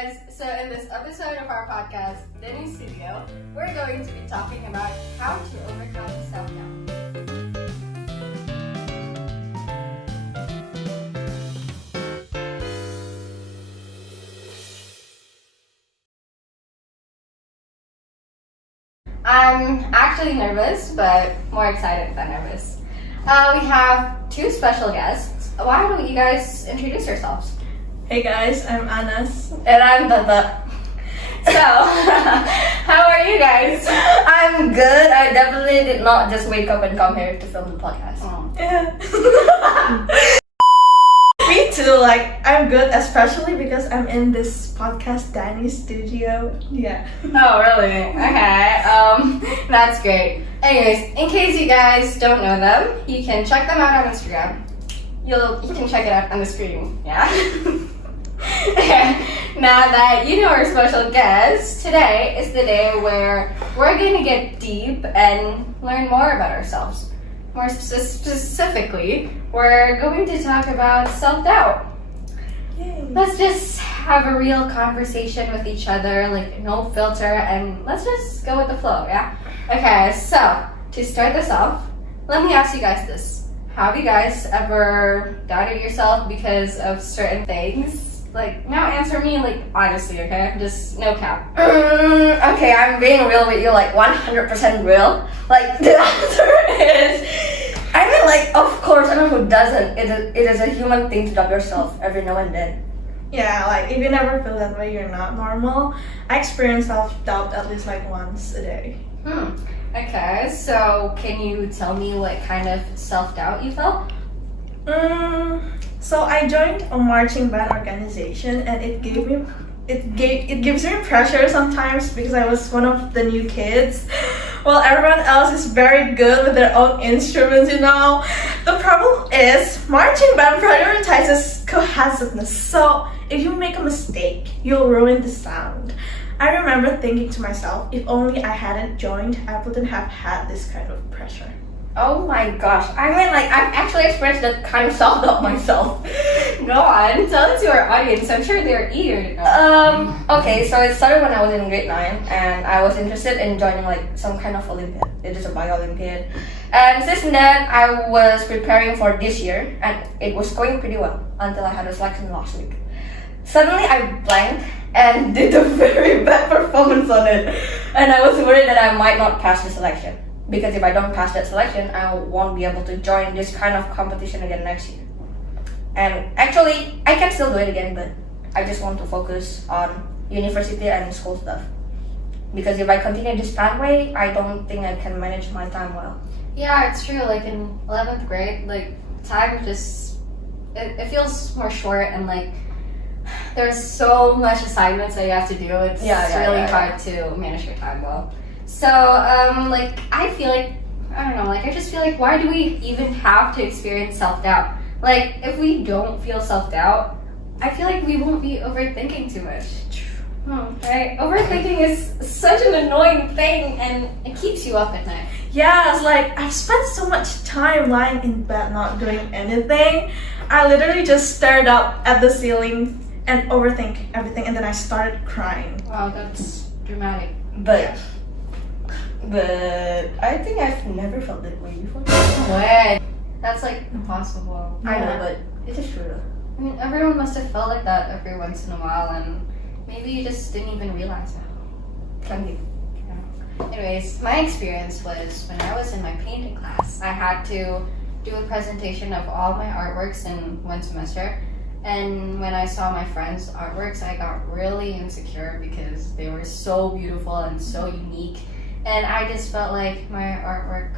guys, so in this episode of our podcast, Denny's Studio, we're going to be talking about how to overcome self-doubt. I'm actually nervous, but more excited than nervous. We have two special guests. Why don't you guys introduce yourselves? Hey guys, I'm Anas. And I'm Baba. So, how are you guys? I'm good. I definitely did not just wake up and come here to film the podcast. Yeah. Me too, I'm good, especially because I'm in this podcast Danny's studio. Yeah. Oh, really? Okay. That's great. Anyways, in case you guys don't know them, you can check them out on Instagram. You can check it out on the screen. Yeah. Now that you know our special guest, today is the day where we're going to get deep and learn more about ourselves. More specifically, we're going to talk about self-doubt. Yay. Let's just have a real conversation with each other, no filter, and let's just go with the flow, yeah? Okay, so to start this off, let me ask you guys this. Have you guys ever doubted yourself because of certain things? Now answer me, honestly, okay? Just no cap. Okay, I'm being real with you, 100% real. The answer is, of course, I don't know who doesn't. It is a human thing to doubt yourself every now and then. Yeah, if you never feel that way, you're not normal. I experience self-doubt at least once a day. Okay, so can you tell me what kind of self-doubt you felt? So I joined a marching band organization, and it gives me pressure sometimes because I was one of the new kids, while everyone else is very good with their own instruments. The problem is marching band prioritizes cohesiveness, so if you make a mistake, you'll ruin the sound. I remember thinking to myself, if only I hadn't joined, I wouldn't have had this kind of pressure. Oh my gosh. I've actually experienced that kind of self-doubt myself. Go on, tell it to our audience. I'm sure they're eager to know. Okay, so it started when I was in grade 9, and I was interested in joining some kind of Olympiad. It is a bio-Olympiad. And since then, I was preparing for this year, and it was going pretty well until I had a selection last week. Suddenly, I blanked and did a very bad performance on it. And I was worried that I might not pass the selection. Because if I don't pass that selection, I won't be able to join this kind of competition again next year. And actually, I can still do it again, but I just want to focus on university and school stuff. Because if I continue this pathway, I don't think I can manage my time well. Yeah, it's true. In 11th grade, time just, it feels more short, and there's so much assignments that you have to do. It's really hard to manage your time well. So, I feel I don't know, I just feel why do we even have to experience self-doubt? If we don't feel self-doubt, I feel we won't be overthinking too much. Right? Overthinking is such an annoying thing, and it keeps you up at night. Yeah, it's I've spent so much time lying in bed not doing anything. I literally just stared up at the ceiling and overthink everything, and then I started crying. Wow, that's dramatic. But I think I've never felt that way before. No way. That's impossible. I know, but it is true though. I mean, everyone must have felt like that every once in a while, and maybe you just didn't even realize that. Can be. Anyways, my experience was when I was in my painting class. I had to do a presentation of all my artworks in one semester. And when I saw my friends' artworks, I got really insecure because they were so beautiful and so unique. And I just felt like my artwork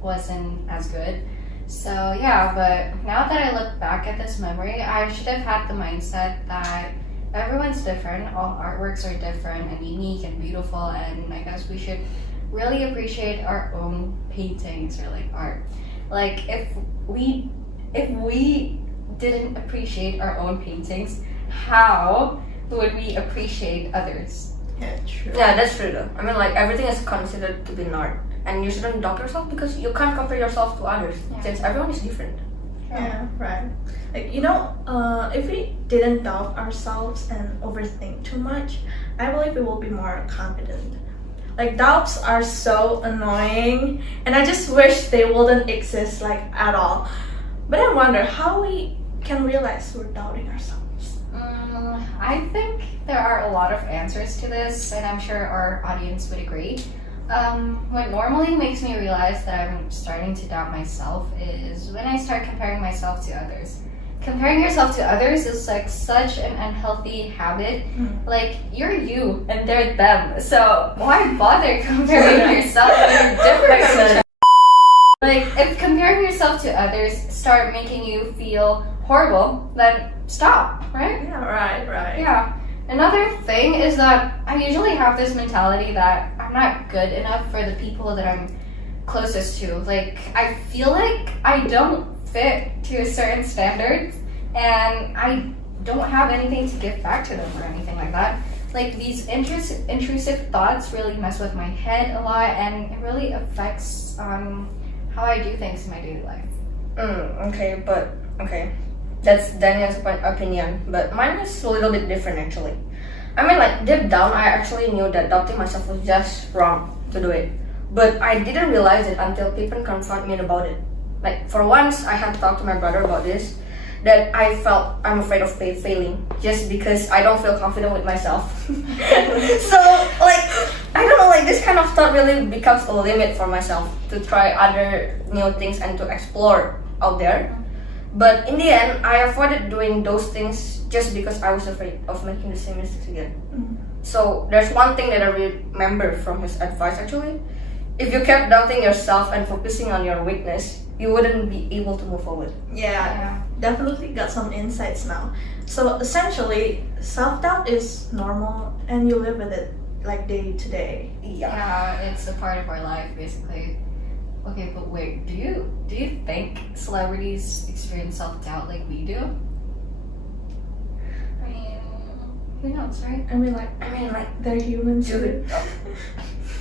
wasn't as good. So yeah, but now that I look back at this memory, I should have had the mindset that everyone's different, all artworks are different and unique and beautiful, and I guess we should really appreciate our own paintings or art. If we didn't appreciate our own paintings, how would we appreciate others? Yeah, true. Yeah, that's true though. Everything is considered to be an art. And you shouldn't doubt yourself because you can't compare yourself to others since everyone is different. Yeah, right. Like, if we didn't doubt ourselves and overthink too much, I believe we will be more confident. Like, doubts are so annoying, and I just wish they wouldn't exist, like, at all. But I wonder how we can realize we're doubting ourselves. I think there are a lot of answers to this, and I'm sure our audience would agree. What normally makes me realize that I'm starting to doubt myself is when I start comparing myself to others. Comparing yourself to others is like such an unhealthy habit. Like, you're you and they're them. So why bother comparing yourself when you're different from each other? Like, if comparing yourself to others start making you feel horrible, then stop, right? Yeah, right. Yeah. Another thing is that I usually have this mentality that I'm not good enough for the people that I'm closest to. Like, I feel like I don't fit to a certain standards and I don't have anything to give back to them or anything like that. Like, these intrusive thoughts really mess with my head a lot, and it really affects how I do things in my daily life. Okay. That's Daniel's opinion, but mine is a little bit different actually. I mean, like, deep down, I actually knew that doubting myself was just wrong to do it. But I didn't realize it until people confront me about it. Like, for once, I had talked to my brother about this, that I felt I'm afraid of failing just because I don't feel confident with myself. So, like, I don't know, like, this kind of thought really becomes a limit for myself to try other new things and to explore out there. But in the end, I avoided doing those things just because I was afraid of making the same mistakes again. So there's one thing that I remember from his advice actually. If you kept doubting yourself and focusing on your weakness, you wouldn't be able to move forward. Yeah, definitely got some insights now. So essentially, self-doubt is normal and you live with it like day to day. Yeah, it's a part of our life, basically. Okay, but wait, do you think celebrities experience self-doubt like we do? I mean, who knows, right? I mean, like they're human too.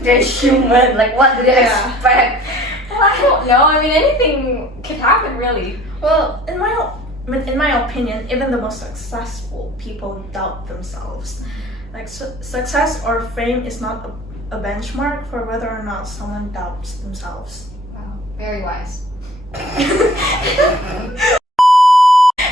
They're human. Like, what do they expect? Well, I don't know. I mean, anything could happen, really. Well, in my opinion, even the most successful people doubt themselves. Like, success or fame is not a benchmark for whether or not someone doubts themselves. Wow, very wise.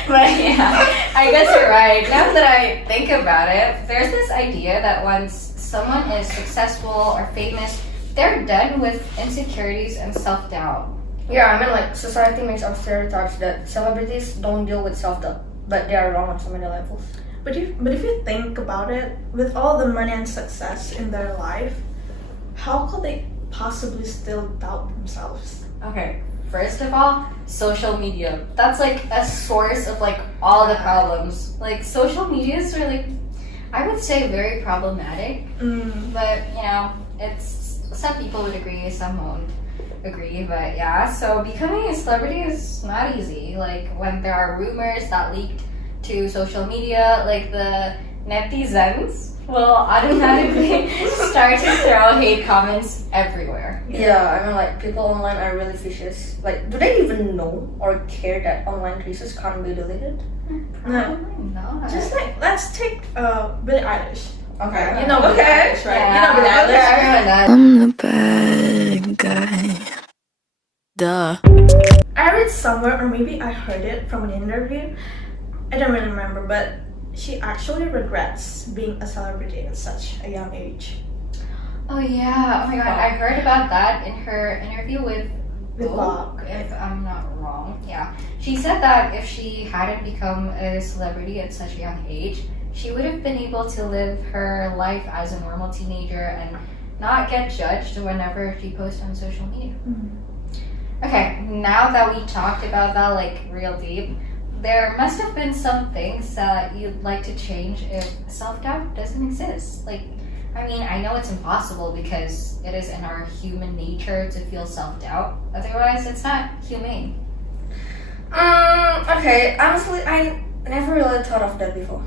But yeah, I guess you're right. Now that I think about it, there's this idea that once someone is successful or famous, they're done with insecurities and self-doubt. Yeah, I mean, like, society makes up stereotypes that celebrities don't deal with self-doubt, but they are wrong on so many levels. But if you think about it, with all the money and success in their life, how could they possibly still doubt themselves? Okay, first of all, social media. That's like a source of like all the problems. Like, social medias are like, I would say, very problematic. But it's, some people would agree, some won't agree. But yeah, so becoming a celebrity is not easy. Like, when there are rumors that leaked to social media, like, the netizens will automatically start to throw hate comments everywhere. Yeah, I mean, like, people online are really vicious. Like, do they even know or care that online traces can't be deleted? Probably not. Just like, let's take Billie Eilish. Okay. You know Billie Eilish, right? Yeah, You know Billie Eilish. I remember that. I'm the bad guy. Duh. I read somewhere, or maybe I heard it from an interview, I don't really remember, but she actually regrets being a celebrity at such a young age. Oh yeah, oh my god, I heard about that in her interview with Vogue, if I'm not wrong. Yeah, she said that if she hadn't become a celebrity at such a young age, she would have been able to live her life as a normal teenager and not get judged whenever she posts on social media. Okay, now that we talked about that like real deep, there must have been some things that you'd like to change if self-doubt doesn't exist. Like, I mean, I know it's impossible because it is in our human nature to feel self-doubt. Otherwise, it's not humane. Okay, honestly, I never really thought of that before.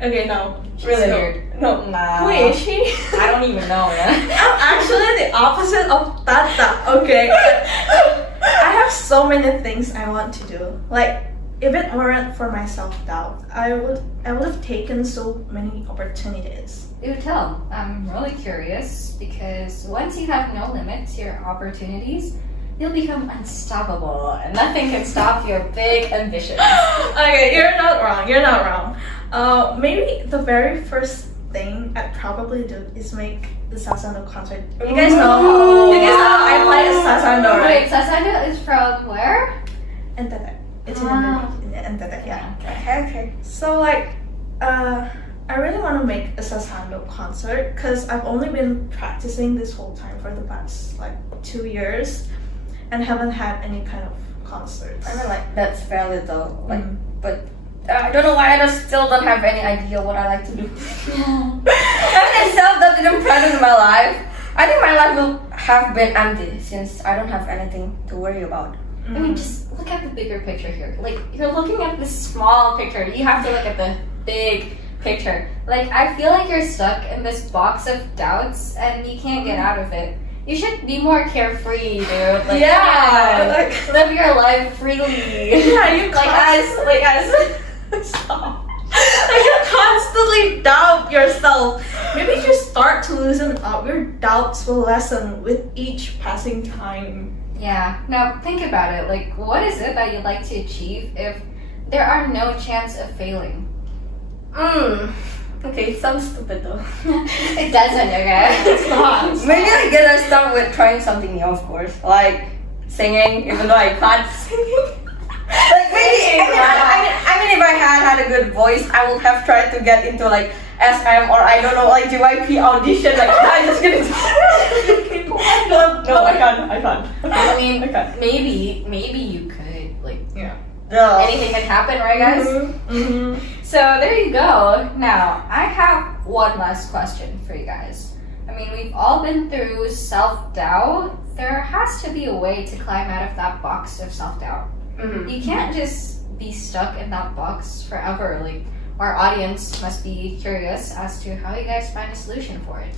Okay, no. Really No. weird. No. Who is she? I don't even know, man. I'm actually the opposite of Tata, okay? I have have so many things I want to do. Like, if it weren't for my self-doubt, I would have taken so many opportunities. Do tell. I'm really curious because once you have no limits to your opportunities, you'll become unstoppable and nothing can stop your big ambitions. Okay, you're not wrong. You're not wrong. Maybe the very first thing I'd probably do is make the Sasando concert. You guys know. You guys know I play Sasando, right? Wait, Sasando is from where? Entete. It's Ah. in Entete, yeah. Okay. So like, I really want to make a Sasando concert because I've only been practicing this whole time for the past like 2 years, and haven't had any kind of concerts. I mean, like, that's valid though. Like, Mm. but I don't know why I still don't have any idea what I like to do. I mean, self-doubt didn't present in my life. I think my life will have been empty since I don't have anything to worry about. I mean, just look at the bigger picture here. Like, you're looking at this small picture. You have to look at the big picture. Like, I feel like you're stuck in this box of doubts and you can't get out of it. You should be more carefree, dude. Like, Yeah, like- live your life freely. Yeah, you like us. Stop. Like, you constantly doubt yourself. Maybe if you start to loosen up, your doubts will lessen with each passing time. Yeah. Now think about it. Like, what is it that you'd like to achieve if there are no chance of failing? Okay, sounds stupid though. It doesn't, okay? It's not. Maybe I gotta start with trying something new, of course. Like singing, even though I can't sing. Like maybe, I mean, if I had a good voice, I would have tried to get into like SM or I don't know, like JYP audition. Like I'm just gonna. No, I can't. I mean, I can't. maybe you could. Like, No. anything can happen, right, guys? Mm-hmm. So there you go. Now, I have one last question for you guys. I mean, we've all been through self-doubt. There has to be a way to climb out of that box of self-doubt. Mhm. You can't just be stuck in that box forever. Like, our audience must be curious as to how you guys find a solution for it.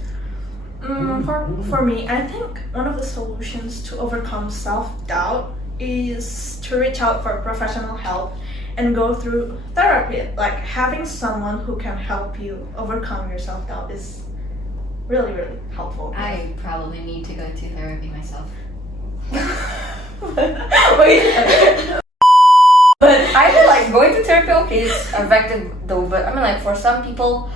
For me, I think one of the solutions to overcome self-doubt is to reach out for professional help and go through therapy. Like, having someone who can help you overcome your self-doubt is really, really helpful. I probably need to go to therapy myself. Wait. But I feel like going to therapy okay is effective though. But I mean, like for some people,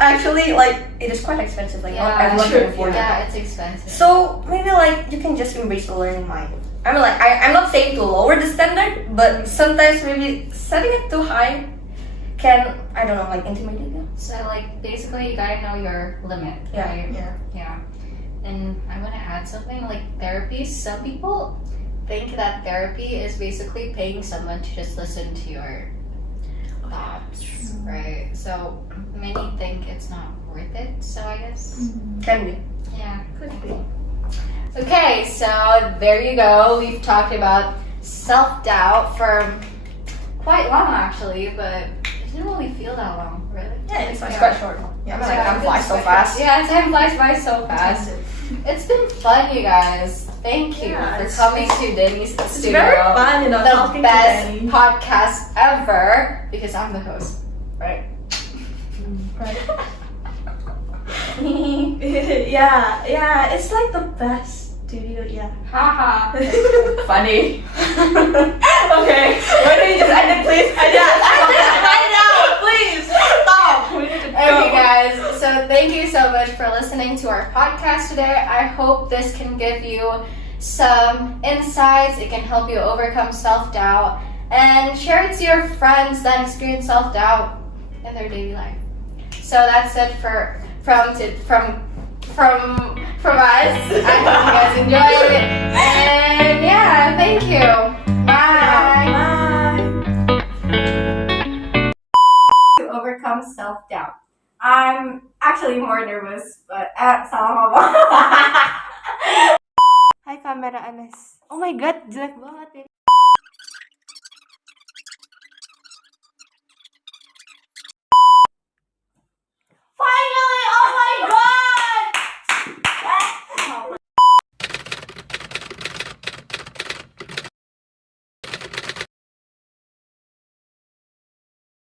actually, like it is quite expensive. Like not everyone can afford it. Yeah, it's expensive. So maybe like you can just embrace the learning mind. I mean, like I'm not saying to lower the standard, but sometimes maybe setting it too high can, I don't know, like intimidate you. So, like, basically, you gotta know your limit, Yeah, right? yeah. And I want to add something, like therapy. Some people think that therapy is basically paying someone to just listen to your thoughts, right? So many think it's not worth it. So I guess, Can be. yeah, could be. Okay, so there you go. We've talked about self-doubt for quite long, actually, but it didn't really feel that long, really. Yeah, it's It's quite short. Yeah, I mean, like time flies so fast. Yeah, time flies by so fast. It's been fun, you guys. Thank you Yeah, for it's- coming to Denny's It's studio. very fun, The talking to best Danny. podcast ever because I'm the host, right? yeah, it's like the best studio, yeah. Haha. Funny. Okay. Why don't you just end it, please? Right now, please stop. We need to Okay, guys. So thank you so much for listening to our podcast today. I hope this can give you some insights. It can help you overcome self-doubt and share it to your friends that experience self-doubt in their daily life. So that's it from us. I hope you guys enjoyed it. And yeah, thank you. Bye. To overcome self-doubt. I'm actually more nervous, but salah ngomong. Hai kamera Anes. Oh my god, jelek banget ya.